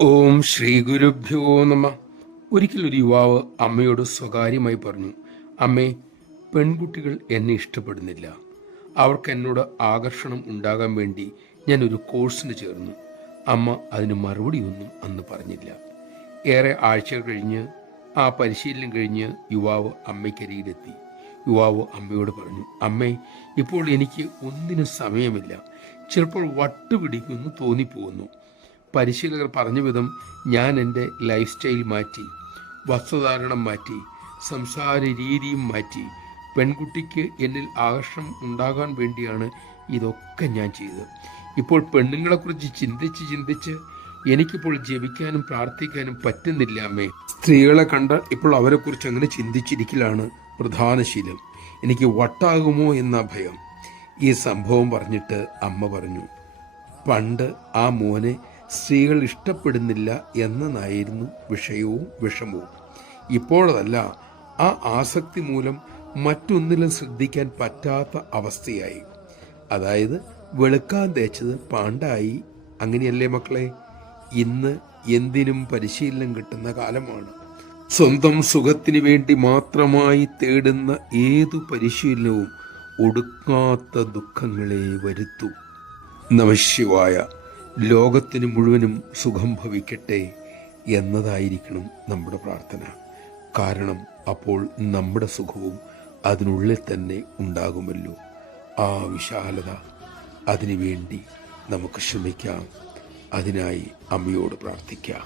ഓം ശ്രീ ഗുരുഭ്യോ നമ. ഒരിക്കലൊരു യുവാവ് അമ്മയോട് സ്വകാര്യമായി പറഞ്ഞു, അമ്മേ, പെൺകുട്ടികൾ എന്നെ ഇഷ്ടപ്പെടുന്നില്ല. അവർക്ക് എന്നോട് ആകർഷണം ഉണ്ടാകാൻ വേണ്ടി ഞാൻ ഒരു കോഴ്സിന് ചേർന്നു. അമ്മ അതിന് മറുപടിയൊന്നും അന്ന് പറഞ്ഞില്ല. ഏറെ ആഴ്ചകൾ കഴിഞ്ഞ് ആ പരിശീലനം കഴിഞ്ഞ് യുവാവ് അമ്മയ്ക്കരികിലെത്തി. യുവാവ് അമ്മയോട് പറഞ്ഞു, അമ്മേ, ഇപ്പോൾ എനിക്ക് ഒന്നിനും സമയമില്ല. ചിലപ്പോൾ വട്ടുപിടിക്കുമെന്ന് തോന്നിപ്പോകുന്നു. പരിശീലകർ പറഞ്ഞ വിധം ഞാൻ എൻ്റെ ലൈഫ് സ്റ്റൈൽ മാറ്റി, വസ്ത്രധാരണം മാറ്റി, സംസാര രീതിയും മാറ്റി. പെൺകുട്ടിക്ക് എന്നിൽ ആകർഷണം ഉണ്ടാകാൻ വേണ്ടിയാണ് ഇതൊക്കെ ഞാൻ ചെയ്തത്. ഇപ്പോൾ പെണ്ണുങ്ങളെക്കുറിച്ച് ചിന്തിച്ച് എനിക്കിപ്പോൾ ജപിക്കാനും പ്രാർത്ഥിക്കാനും പറ്റുന്നില്ല അമ്മേ. സ്ത്രീകളെ കണ്ടാൽ ഇപ്പോൾ അവരെക്കുറിച്ച് അങ്ങനെ ചിന്തിച്ചിരിക്കലാണ് പ്രധാന ശീലം. എനിക്ക് വട്ടാകുമോ എന്ന ഭയം. ഈ സംഭവം പറഞ്ഞിട്ട് അമ്മ പറഞ്ഞു, പണ്ട് ആ മോനെ സ്ത്രീകൾ ഇഷ്ടപ്പെടുന്നില്ല എന്നതായിരുന്നു വിഷയവും വിഷമവും. ഇപ്പോഴതല്ല. ആ ആസക്തി മൂലം മറ്റൊന്നിലും ശ്രദ്ധിക്കാൻ പറ്റാത്ത അവസ്ഥയായി. അതായത് വെളുക്കാൻ തേച്ചത് പാണ്ടായി. അങ്ങനെയല്ലേ മക്കളെ? ഇന്ന് എന്തിനും പരിശീലനം കിട്ടുന്ന കാലമാണ്. സ്വന്തം സുഖത്തിന് വേണ്ടി മാത്രമായി തേടുന്ന ഏതു പരിശീലനവും ഒടുക്കാത്ത ദുഃഖങ്ങളെ വരുത്തൂ. നമഃശിവായ. ലോകത്തിന് മുഴുവനും സുഖം ഭവിക്കട്ടെ എന്നതായിരിക്കണം നമ്മുടെ പ്രാർത്ഥന. കാരണം അപ്പോൾ നമ്മുടെ സുഖവും അതിനുള്ളിൽ തന്നെ ഉണ്ടാകുമല്ലോ. ആ വിശാലത, അതിനുവേണ്ടി നമുക്ക് ശ്രമിക്കാം. അതിനായി അമ്മയോട് പ്രാർത്ഥിക്കാം.